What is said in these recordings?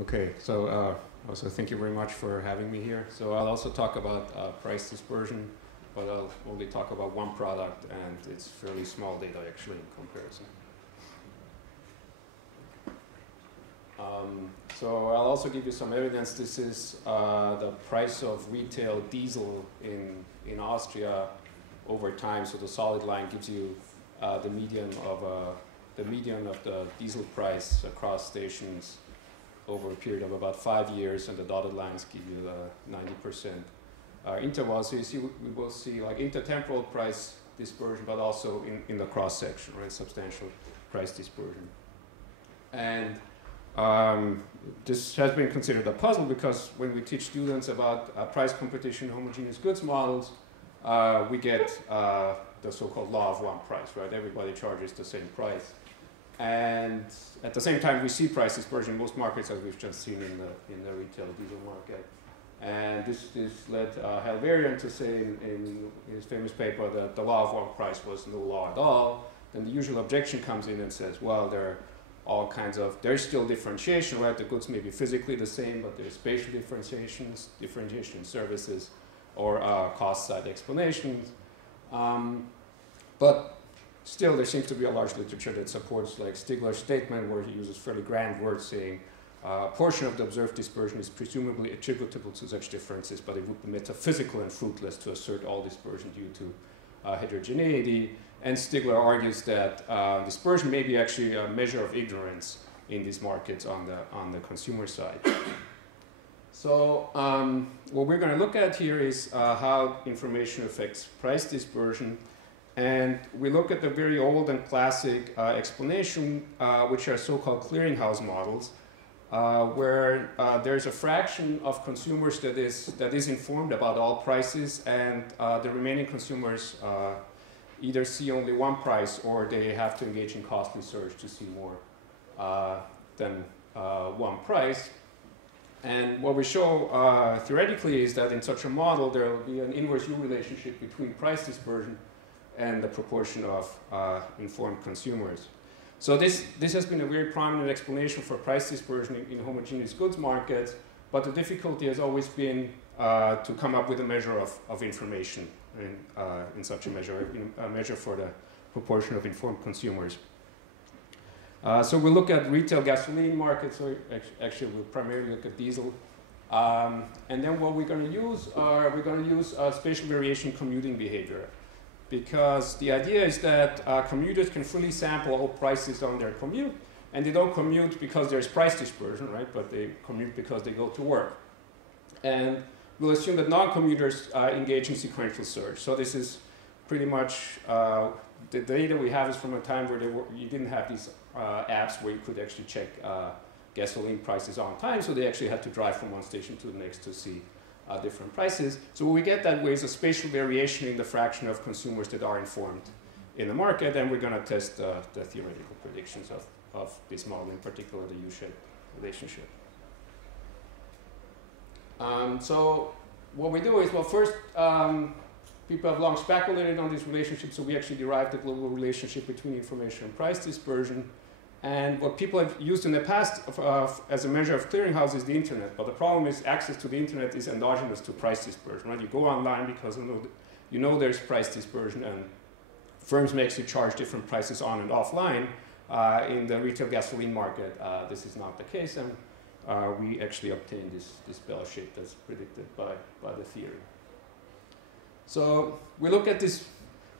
Okay, so also thank you very much for having me here. So I'll also talk about price dispersion, but I'll only talk about one product, and it's fairly small data actually in comparison. So I'll also give you some evidence. This is the price of retail diesel in Austria over time. So the solid line gives you the median of the diesel price across stations over a period of about 5 years, and the dotted lines give you the 90% interval. So you see, we will see like intertemporal price dispersion, but also in the cross section, right? Substantial price dispersion. And this has been considered a puzzle because when we teach students about price competition in homogeneous goods models, we get the so-called law of one price, right? Everybody charges the same price. And at the same time, we see price dispersion in most markets, as we've just seen in the retail diesel market. And this led Halvarian to say in his famous paper that the law of one price was no law at all. Then the usual objection comes in and says, well, there are all kinds of, there's still differentiation, right? The goods may be physically the same, but there's spatial differentiation in services, or cost-side explanations. But still, there seems to be a large literature that supports like Stigler's statement, where he uses fairly grand words saying a portion of the observed dispersion is presumably attributable to such differences, but it would be metaphysical and fruitless to assert all dispersion due to heterogeneity. And Stigler argues that dispersion may be actually a measure of ignorance in these markets on the consumer side. So what we're going to look at here is how information affects price dispersion. And we look at the very old and classic explanation, which are so-called clearinghouse models, where there's a fraction of consumers that is informed about all prices, and the remaining consumers either see only one price, or they have to engage in costly search to see more than one price. And what we show theoretically is that in such a model, there will be an inverse U relationship between price dispersion and the proportion of informed consumers. So this has been a very prominent explanation for price dispersion in homogeneous goods markets, but the difficulty has always been to come up with a measure of information in such a measure for the proportion of informed consumers. So we'll look at retail gasoline markets, so actually we'll primarily look at diesel. And then what we're going to use spatial variation commuting behavior. Because the idea is that commuters can fully sample all prices on their commute, and they don't commute because there's price dispersion, right? But they commute because they go to work. And we'll assume that non-commuters engage in sequential search. So this is pretty much the data we have is from a time where you didn't have these apps where you could actually check gasoline prices on time. So they actually had to drive from one station to the next to see different prices. So what we get that way is a spatial variation in the fraction of consumers that are informed in the market, and we're going to test the theoretical predictions of this model, in particular the U-shaped relationship. So what we do is, well, first, people have long speculated on this relationship, so we actually derived the global relationship between information and price dispersion. And what people have used in the past as a measure of clearinghouse is the internet. But the problem is access to the internet is endogenous to price dispersion, right? You go online because you know there's price dispersion, and firms may actually charge different prices on and offline. In the retail gasoline market, this is not the case, and we actually obtain this bell shape that's predicted by the theory. So we look at this,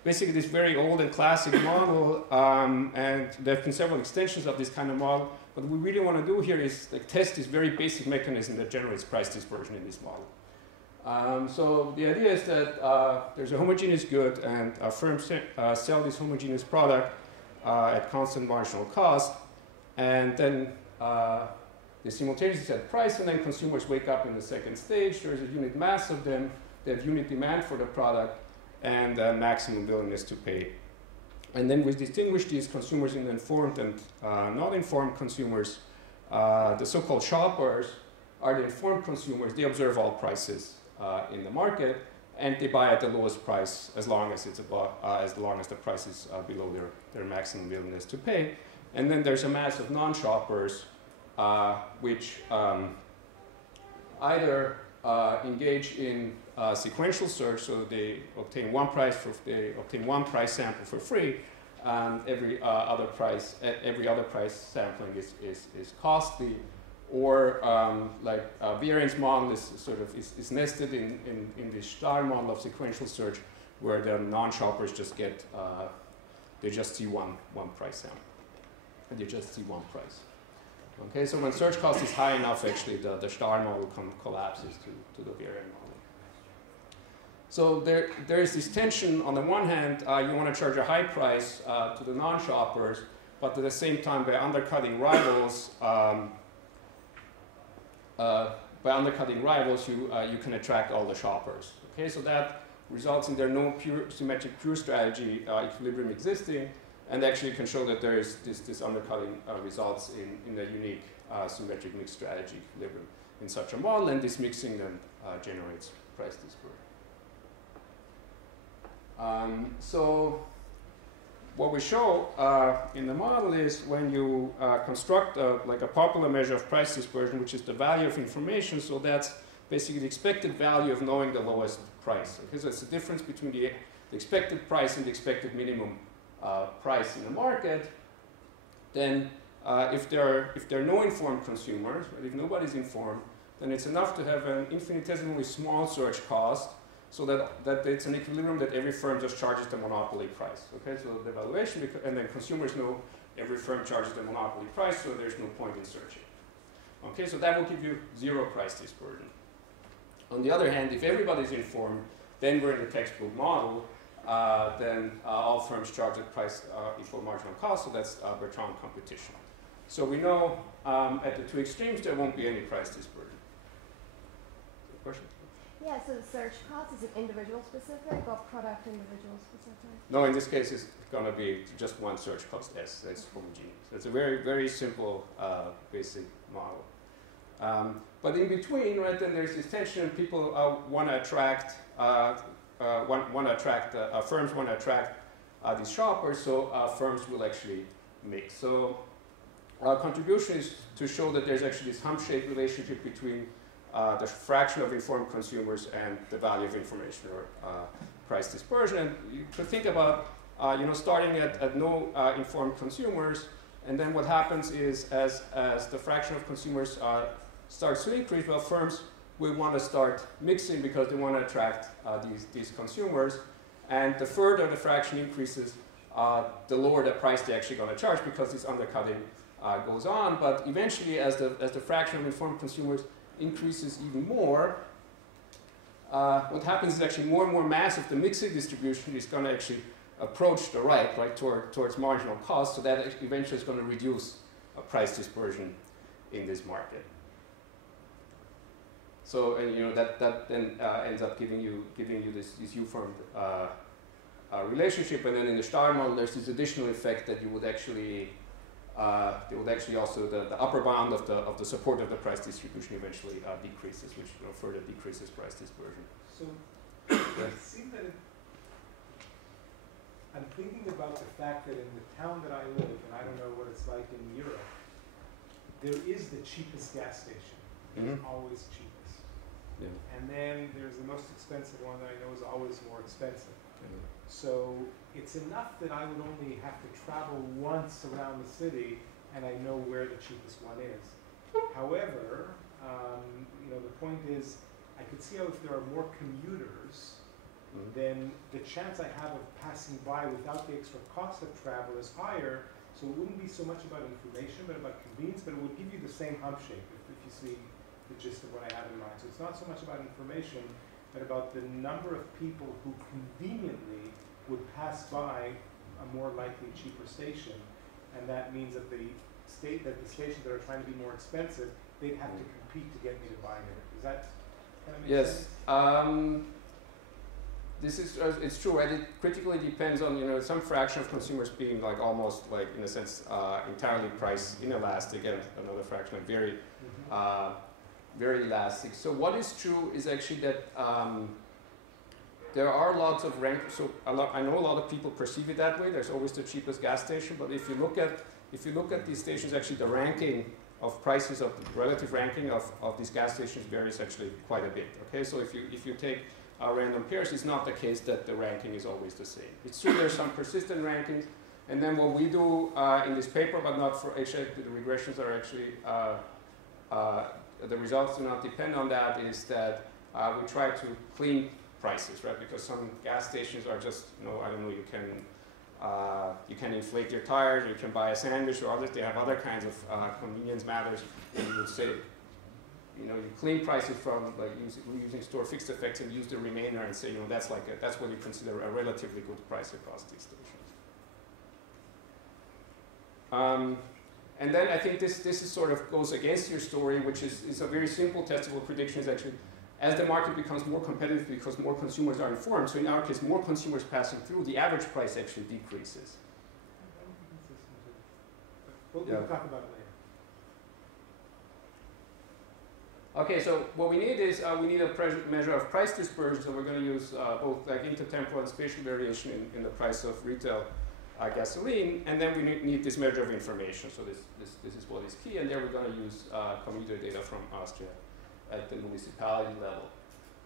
basically this very old and classic model, and there have been several extensions of this kind of model. What we really want to do here is like test this very basic mechanism that generates price dispersion in this model. So the idea is that there's a homogeneous good, and firms sell this homogeneous product at constant marginal cost, and then they simultaneously set price, and then consumers wake up in the second stage. There's a unit mass of them. They have unit demand for the product and maximum willingness to pay. And then we distinguish these consumers into informed and not informed consumers. The so-called shoppers are the informed consumers. They observe all prices in the market, and they buy at the lowest price as long as it's above, as long as the price is below their maximum willingness to pay. And then there's a mass of non-shoppers which either engage in sequential search, so they obtain one price sample for free, and every other price sampling is costly, or like variance model is nested in this Stahl model of sequential search, where the non-shoppers just get they just see one price sample, and they just see one price. Okay, so when search cost is high enough, actually the Stahl model collapses to the variant model. So there is this tension. On the one hand, you want to charge a high price to the non-shoppers, but at the same time, by undercutting rivals, you can attract all the shoppers. Okay, so that results in there no symmetric pure strategy equilibrium existing, and actually can show that there is this undercutting results in a unique symmetric mixed strategy equilibrium in such a model, and this mixing then generates price dispersion. So what we show in the model is when you construct like a popular measure of price dispersion, which is the value of information, so that's basically the expected value of knowing the lowest price. Okay, so it's the difference between the expected price and the expected minimum price in the market. Then if there are no informed consumers, right, if nobody's informed, then it's enough to have an infinitesimally small search cost, so that it's an equilibrium that every firm just charges the monopoly price. Okay, so the valuation, and then consumers know every firm charges the monopoly price, so there's no point in searching. Okay, so that will give you zero price dispersion. On the other hand, if everybody's informed, then we're in the textbook model, then all firms charge at price equal marginal cost, so that's Bertrand competition. So we know at the two extremes there won't be any price dispersion. Question? Yeah, so the search cost, is it individual specific or product individual specific? No, in this case it's going to be just one search cost S, that's homogeneous. It's a very, very simple basic model. But in between, right, then there's this tension. People want to attract, firms want to attract these shoppers, so firms will actually mix. So our contribution is to show that there's actually this hump-shaped relationship between the fraction of informed consumers and the value of information, or price dispersion. And you could think about, starting at no informed consumers, and then what happens is as the fraction of consumers starts to increase, well, firms will want to start mixing because they want to attract these consumers. And the further the fraction increases, the lower the price they're actually going to charge, because this undercutting goes on. But eventually, as the fraction of informed consumers increases even more, what happens is actually more and more mass of the mixing distribution is going to actually approach the right towards marginal cost, so that eventually is going to reduce price dispersion in this market. So, and that then ends up giving you this U-formed relationship, and then in the Stahl model there's this additional effect that you would actually also the upper bound of the support of the price distribution eventually decreases, which further decreases price dispersion. So it seems that I'm thinking about the fact that in the town that I live, and I don't know what it's like in Europe, there is the cheapest gas station. It's always cheapest. Yeah. And then there's the most expensive one that I know is always more expensive. Mm-hmm. So it's enough that I would only have to travel once around the city and I know where the cheapest one is. However, the point is, I could see how if there are more commuters, then the chance I have of passing by without the extra cost of travel is higher. So it wouldn't be so much about information, but about convenience, but it would give you the same hump shape, if you see the gist of what I have in mind. So it's not so much about information, but about the number of people who conveniently would pass by a more likely cheaper station, and that means that the stations that are trying to be more expensive, they'd have to compete to get me to buy there. Is that kind of make sense? This is it's true, right? It critically depends on some fraction of consumers being like almost like in a sense entirely price inelastic, and another fraction like very very elastic. So what is true is actually that there are lots of I know a lot of people perceive it that way. There's always the cheapest gas station, but if you look at these stations, actually the ranking of prices of the relative ranking of these gas stations varies actually quite a bit. Okay, so if you take random pairs, it's not the case that the ranking is always the same. It's true there's some persistent rankings, and then what we do in this paper, but not for actually the regressions are actually the results do not depend on that. Is that we try to clean prices, right? Because some gas stations are just, I don't know, you can inflate your tires, you can buy a sandwich, or others. They have other kinds of convenience matters. And you would say, you clean prices from like using store fixed effects and use the remainder and say, that's what you consider a relatively good price across these stations. And then I think this is sort of goes against your story, which is a very simple testable prediction. Is actually, as the market becomes more competitive because more consumers are informed, so in our case, more consumers passing through, the average price actually decreases. We'll talk about it later. Okay, so what we need is we need a measure of price dispersion. So we're going to use both like intertemporal and spatial variation in the price of retail gasoline, and then we need this measure of information. So this is what is key, and there we're going to use commuter data from Austria at the municipality level.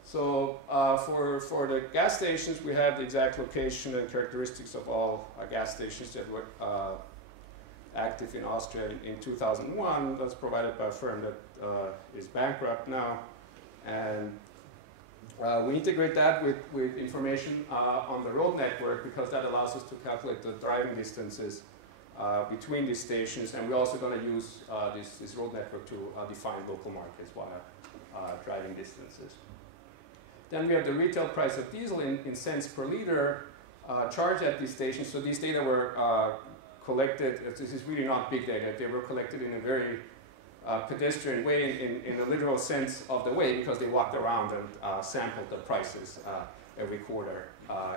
So for the gas stations, we have the exact location and characteristics of all gas stations that were active in Austria in 2001. That's provided by a firm that is bankrupt now. And we integrate that with information on the road network, because that allows us to calculate the driving distances between these stations. And we're also going to use this road network to define local markets via driving distances. Then we have the retail price of diesel in cents per liter charged at these stations. So these data were collected. This is really not big data. They were collected in a very pedestrian way, in the literal sense of the way, because they walked around and sampled the prices every quarter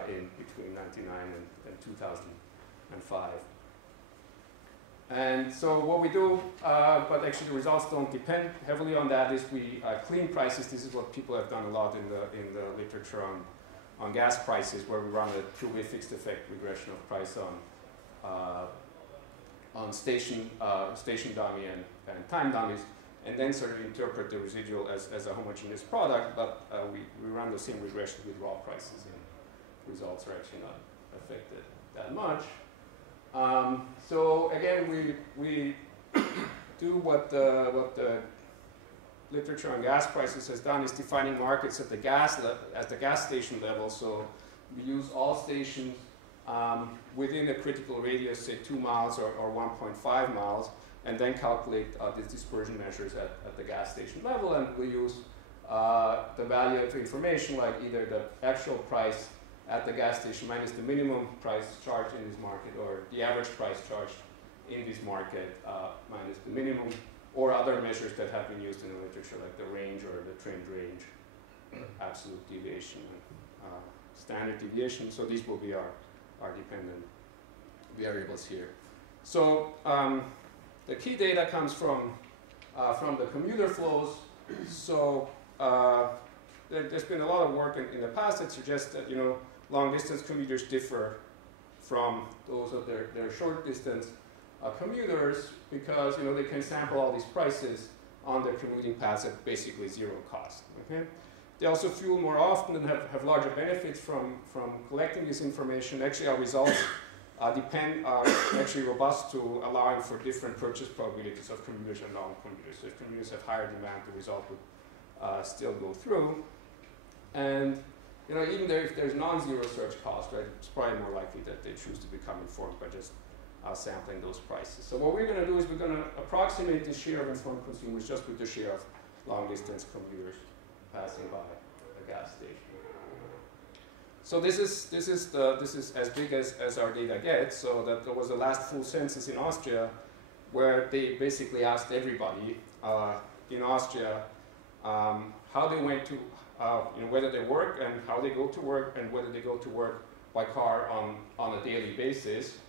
in between 1999 and 2005. And so what we do, but actually the results don't depend heavily on that, is we clean prices. This is what people have done a lot in the literature on gas prices, where we run a two-way fixed effect regression of price on station dummy and time dummies, and then sort of interpret the residual as a homogeneous product, but we run the same regression with raw prices, and results are actually not affected that much. So again, we do what the literature on gas prices has done, is defining markets at the gas station level. So we use all stations within a critical radius, say 2 miles or 1.5 miles, and then calculate these dispersion measures at the gas station level. And we use the value of information, like either the actual price at the gas station minus the minimum price charged in this market, or the average price charged in this market minus the minimum, or other measures that have been used in the literature, like the range or the trend range, absolute deviation, standard deviation. So these will be our dependent variables here. So the key data comes from the commuter flows. So there's been a lot of work in the past that suggests that long distance commuters differ from those of their short distance commuters, because they can sample all these prices on their commuting paths at basically zero cost. Okay? They also fuel more often and have larger benefits from collecting this information. Actually, our results are actually robust to allowing for different purchase probabilities of commuters and non-commuters. So if commuters have higher demand, the result would still go through. And even if there's non-zero search cost, right, it's probably more likely that they choose to become informed by just sampling those prices. So what we're going to do is we're going to approximate the share of informed consumers just with the share of long-distance commuters passing by the gas station. So this is as big as our data gets. So that there was the last full census in Austria, where they basically asked everybody in Austria how they went to, whether they work and how they go to work, and whether they go to work by car on a daily basis.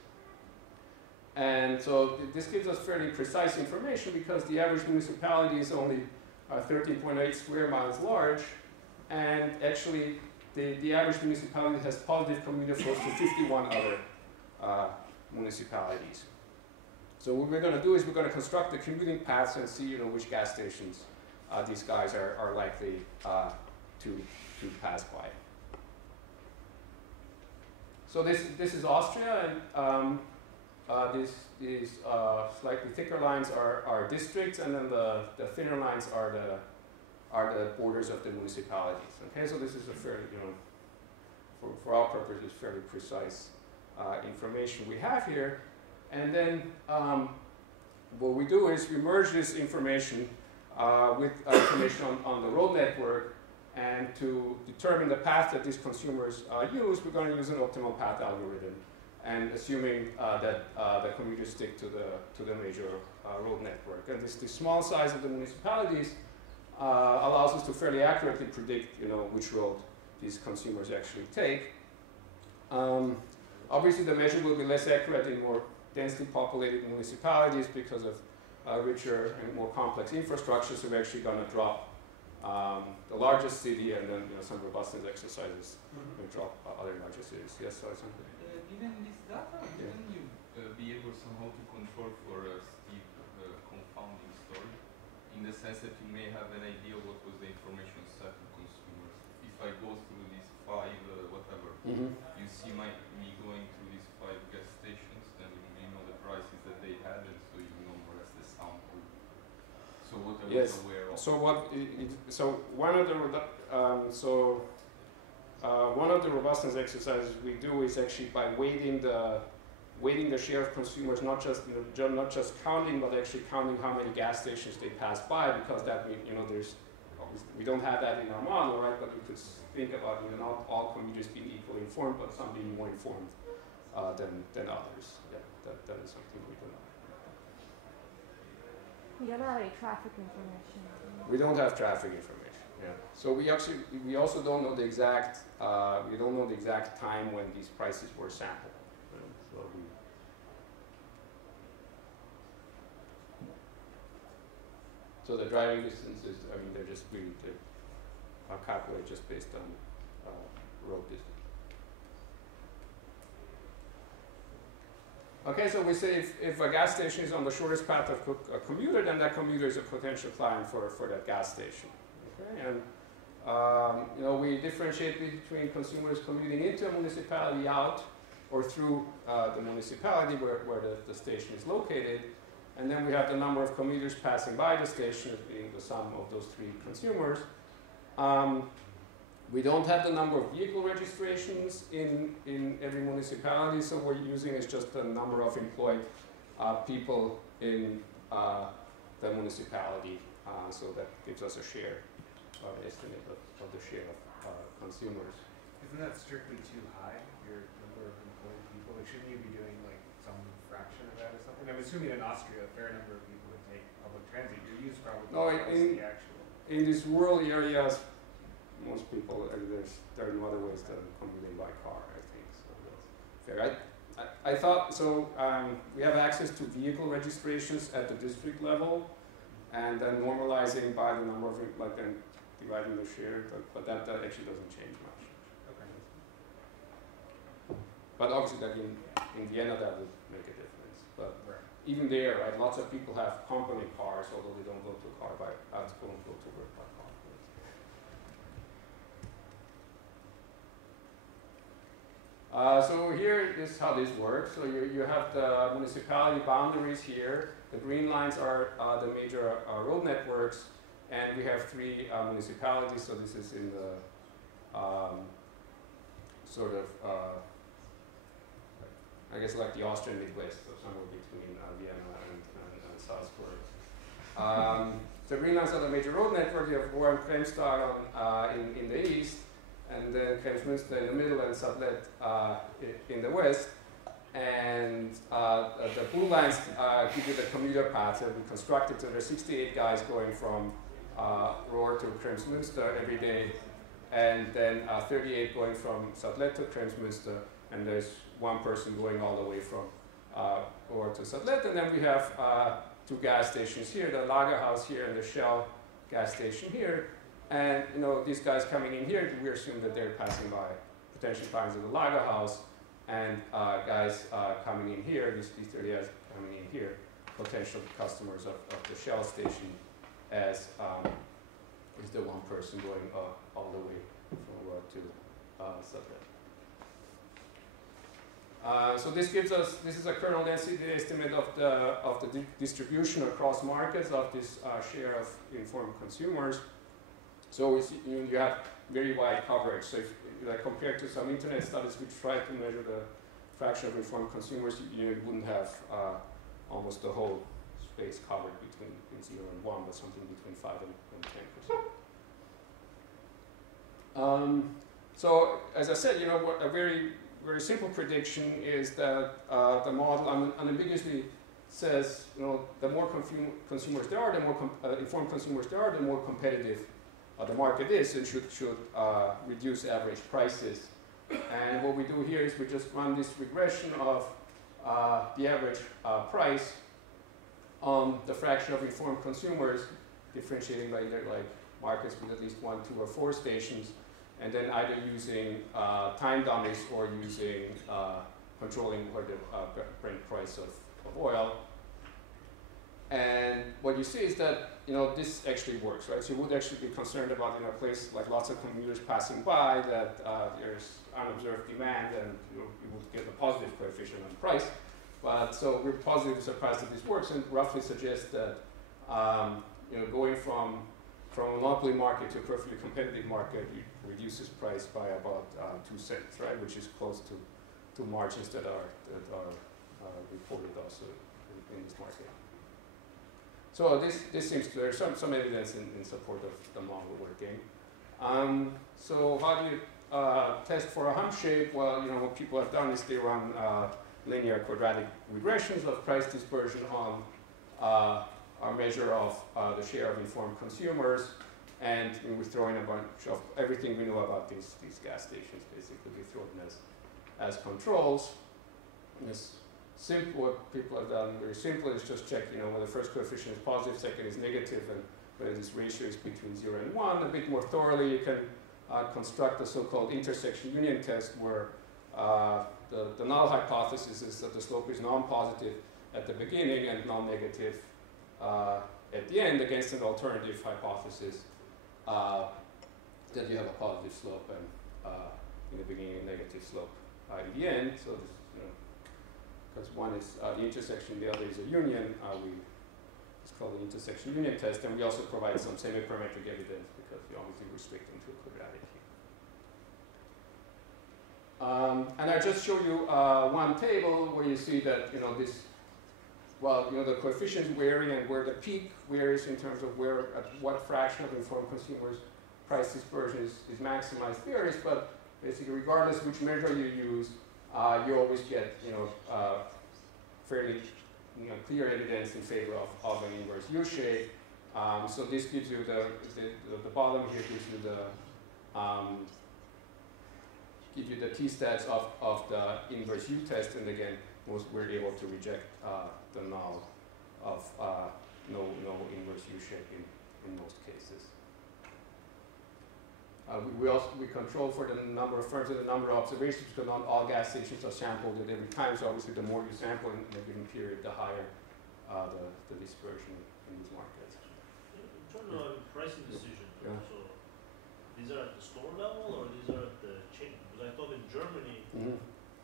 And so this gives us fairly precise information, because the average municipality is only 13.8 square miles large, and actually the average municipality has positive commuter flows to 51 other municipalities. So what we're going to do is we're going to construct the commuting paths and see, which gas stations these guys are likely to pass by. So this is Austria, and these slightly thicker lines are districts, and then the thinner lines are the borders of the municipalities. Okay, so this is a fairly, for our purposes, fairly precise information we have here. And then what we do is we merge this information with information on the road network, and to determine the path that these consumers use, we're going to use an optimal path algorithm, and assuming that the commuters stick to the major road network. And this small size of the municipalities allows us to fairly accurately predict, which road these consumers actually take. Obviously, the measure will be less accurate in more densely populated municipalities because of richer and more complex infrastructure. So we're actually going to drop the largest city, and then some robustness exercises will drop other larger cities. Yes, sorry, something. Given this data, can you be able somehow to control for a steep confounding story, in the sense that you may have an idea what was the information set to consumers? If I go through these 5 whatever, you see me going through these 5 gas stations, then you know the prices that they had, and so you know more or less the sample. So what I was aware of. So one of the robustness exercises we do is actually by weighting the share of consumers, not just counting, but actually counting how many gas stations they pass by, because that means we don't have that in our model, right? But we could think about not all commuters being equally informed, but some being more informed than others. Yeah, that is something we do. We don't have any traffic information. We don't have traffic information. Yeah. So we also don't know the exact time when these prices were sampled. So the driving distances, they are calculated just based on road distance. Okay, so we say if a gas station is on the shortest path of a commuter, then that commuter is a potential client for that gas station. Okay, and we differentiate between consumers commuting into a municipality, out, or through the municipality where the station is located. And then we have the number of commuters passing by the station as being the sum of those 3 consumers. We don't have the number of vehicle registrations in every municipality, so what we're using is just the number of employed people in the municipality. So that gives us a share, estimate of the share of consumers. Isn't that strictly too high, your number of employed people? Like, shouldn't you be doing like some fraction of that or something? I'm assuming in Austria a fair number of people would take public transit. Your use probably the actual. In these rural areas, most people, there are no other ways than commuting by car, I think. So that's fair. I thought, so we have access to vehicle registrations at the district level, and then normalizing by the number of, then dividing the share, but that actually doesn't change much. Okay. But obviously, in Vienna, that would make a difference. But even there, right, lots of people have company cars, although they don't go to work by car. So here is how this works. So you have the municipality boundaries here. The green lines are the major road networks, and we have 3 municipalities. So this is in the sort of, I guess, like the Austrian Midwest, so somewhere between Vienna and Salzburg. The green lines are the major road network. You have Warren Stahl in the east, and then Krems-Münster in the middle, and Sadlet in the west. And the blue lines give you the commuter path that we constructed. So there are 68 guys going from Rohr to Krems-Münster every day, and then 38 going from Sadlet to Krems-Münster, and there's 1 person going all the way from Rohr to Sadlet. And then we have 2 gas stations here, the Lagerhaus here and the Shell gas station here. And these guys coming in here, we assume that they're passing by potential clients of the Lagerhaus, and guys coming in here, these 30 guys coming in here, potential customers of the Shell station as is the one person going all the way from work to subnet. So this gives us, this is a kernel density estimate of the distribution across markets of this share of informed consumers. So we see, you have very wide coverage. So if like compared to some internet studies which try to measure the fraction of informed consumers, you wouldn't have almost the whole space covered between 0 and 1, but something between 5 and 10%. So as I said, what a very simple prediction is that the model unambiguously says, the more consumers there are, the more informed consumers there are, the more competitive the market is, and should reduce average prices. And what we do here is we just run this regression of the average price on the fraction of informed consumers, differentiating by either like markets with at least 1, 2, or 4 stations, and then either using time dummies or using controlling for the Brent price of oil. And what you see is that this actually works, right? So you would actually be concerned about in a place like lots of commuters passing by that there's unobserved demand, and you would get a positive coefficient on price. But so we're positively surprised that this works, and roughly suggests that going from a monopoly market to a perfectly competitive market reduces price by about 2 cents, right? Which is close to margins that are reported also in this market. So this seems clear. Some evidence in support of the model working. So how do you test for a hump shape? Well, what people have done is they run linear quadratic regressions of price dispersion on our measure of the share of informed consumers, and we throw in a bunch of everything we know about these gas stations. Basically, we throw them as controls. And this simple, what people have done very simple is just check, whether the first coefficient is positive, second is negative, and whether this ratio is between 0 and 1. A bit more thoroughly, you can construct a so-called intersection union test where the null hypothesis is that the slope is non-positive at the beginning and non-negative at the end, against an alternative hypothesis that you have a positive slope and in the beginning a negative slope in the end. So this, because one is the intersection, the other is a union, it's called the intersection union test, and we also provide some semi-parametric evidence because we obviously restrict them to a quadratic. And I just show you one table where you see that the coefficients vary, and where the peak varies in terms of what fraction of informed consumers price dispersion is maximized varies, but basically regardless which measure you use, you always get fairly clear evidence in favor of an inverse U shape. So this gives you the bottom here gives you the t-stats of the inverse U test, and again, we're able to reject the null of no inverse U shape in most cases. We control for the number of firms and the number of observations, because not all gas stations are sampled at every time. So obviously, the more you sample in a given period, the higher the dispersion in these markets. In terms of pricing decision, yeah. So these are at the store level, or these are at the chain? Because I thought in Germany,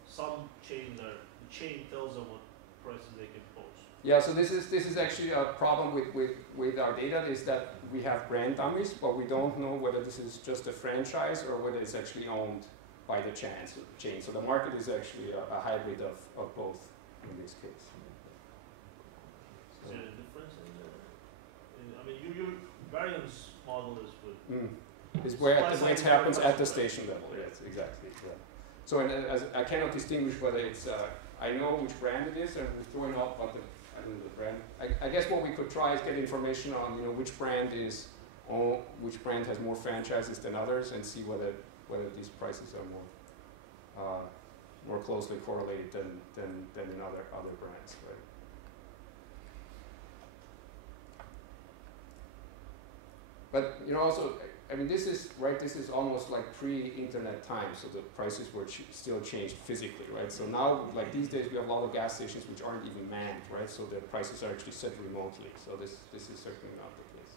some chains the chain tells them what prices they can post. Yeah, so this is actually a problem with our data, is that we have brand dummies, but we don't know whether this is just a franchise or whether it's actually owned by the chain. So the market is actually a hybrid of both in this case. Is there a difference in your variance model is with is where it happens at the station level. Yes, exactly. Yeah. So I cannot distinguish whether it's I know which brand it is, and we're throwing out what the brand. I guess what we could try is get information on which brand has more franchises than others, and see whether these prices are more closely correlated than in other brands, right? But also I mean, this is, right, this is almost like pre-internet times, so the prices were still changed physically, right? So now, like these days, we have a lot of gas stations which aren't even manned, right? So the prices are actually set remotely. So this is certainly not the case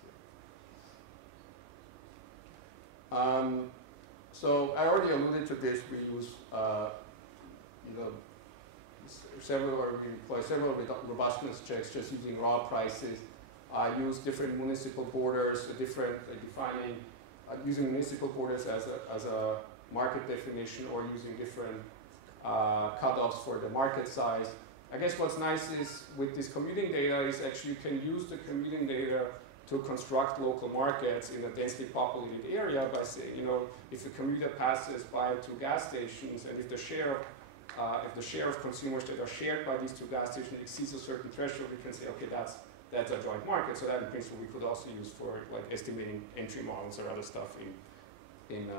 here. So I already alluded to this. We use, you know, we employ several robustness checks just using raw prices. Use different municipal borders, defining, using municipal borders as a market definition, or using different cutoffs for the market size. I guess what's nice is with this commuting data is actually you can use the commuting data to construct local markets in a densely populated area by saying, you know, if a commuter passes by 2 gas stations, and if the share of consumers that are shared by these 2 gas stations exceeds a certain threshold, we can say, okay, that's a joint market. So that in principle we could also use for like estimating entry models or other stuff in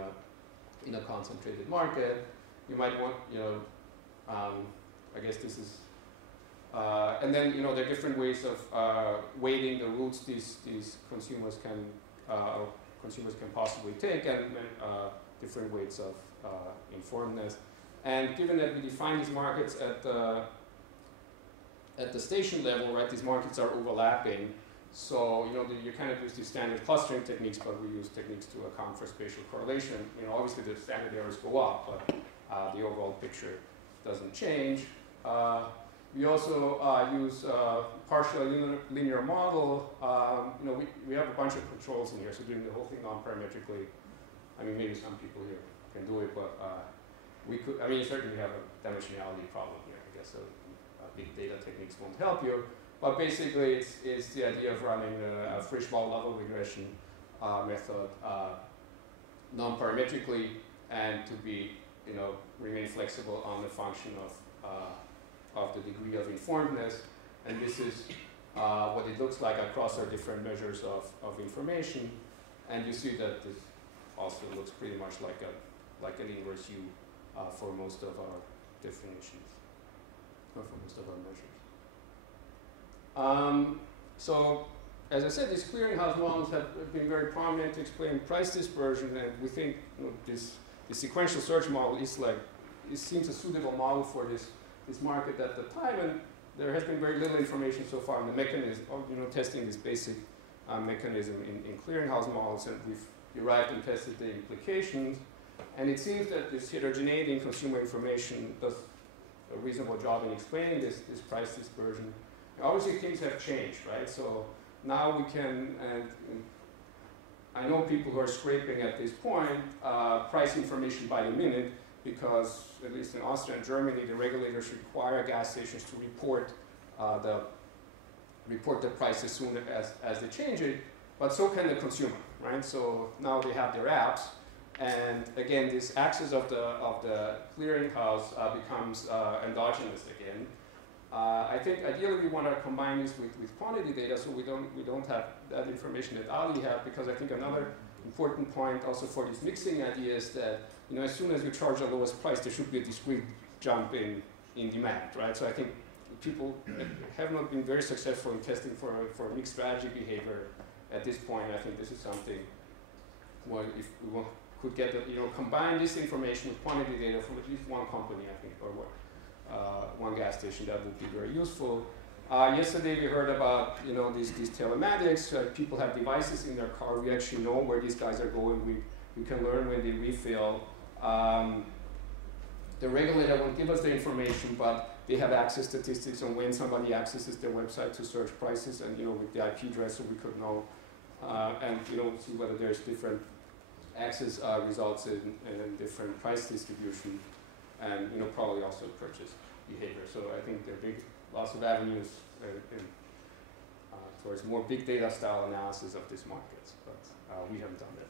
a concentrated market. You might want, you know, I guess this is, and then, you know, there are different ways of weighting the routes these consumers can possibly take, and different weights of informedness. And given that we define these markets at the station level, right, these markets are overlapping. So, you know, you kind of use these standard clustering techniques, but we use techniques to account for spatial correlation. You know, obviously the standard errors go up, but the overall picture doesn't change. We also use partial linear model. You know, we have a bunch of controls in here, so doing the whole thing non-parametrically. I mean, maybe some people here can do it, but we could. I mean, certainly we have a dimensionality problem here, I guess. So big data techniques won't help you. But basically, it's the idea of running a Frisch-Wald level regression method non-parametrically, and to be, you know, remain flexible on the function of the degree of informedness. And this is what it looks like across our different measures of information. And you see that this also looks pretty much like an inverse U for most of our definitions, or for most of our measures. So, as I said, these clearinghouse models have been very prominent to explain price dispersion, and we think, you know, this sequential search model is like, it seems a suitable model for this market at the time, and there has been very little information so far on the mechanism of, you know, testing this basic mechanism in clearinghouse models, and we've derived and tested the implications. And it seems that this heterogeneity in consumer information does a reasonable job in explaining this price dispersion. And obviously things have changed, right? So now we can, and I know people who are scraping at this point, price information by the minute, because at least in Austria and Germany, the regulators require gas stations to report the price as soon as they change it, but so can the consumer, right? So now they have their apps, and again, this access of the clearinghouse becomes endogenous again. I think ideally we want to combine this with quantity data, so we don't have that information that Ali had, because I think another important point also for this mixing idea is that, you know, as soon as you charge the lowest price, there should be a discrete jump in demand, right? So I think people have not been very successful in testing for mixed strategy behavior at this point. I think this is something where if we could get, you know, combine this information with quantity data from at least one company, I think, or one gas station, that would be very useful. Yesterday we heard about, you know, these telematics. People have devices in their car. We actually know where these guys are going. We can learn when they refill. The regulator won't give us the information, but they have access statistics on when somebody accesses their website to search prices, and, you know, with the IP address, so we could know, and, you know, see whether there's different access results in different price distribution, and, you know, probably also purchase behavior. So I think there are lots of avenues towards more big data style analysis of these markets, but we haven't done that.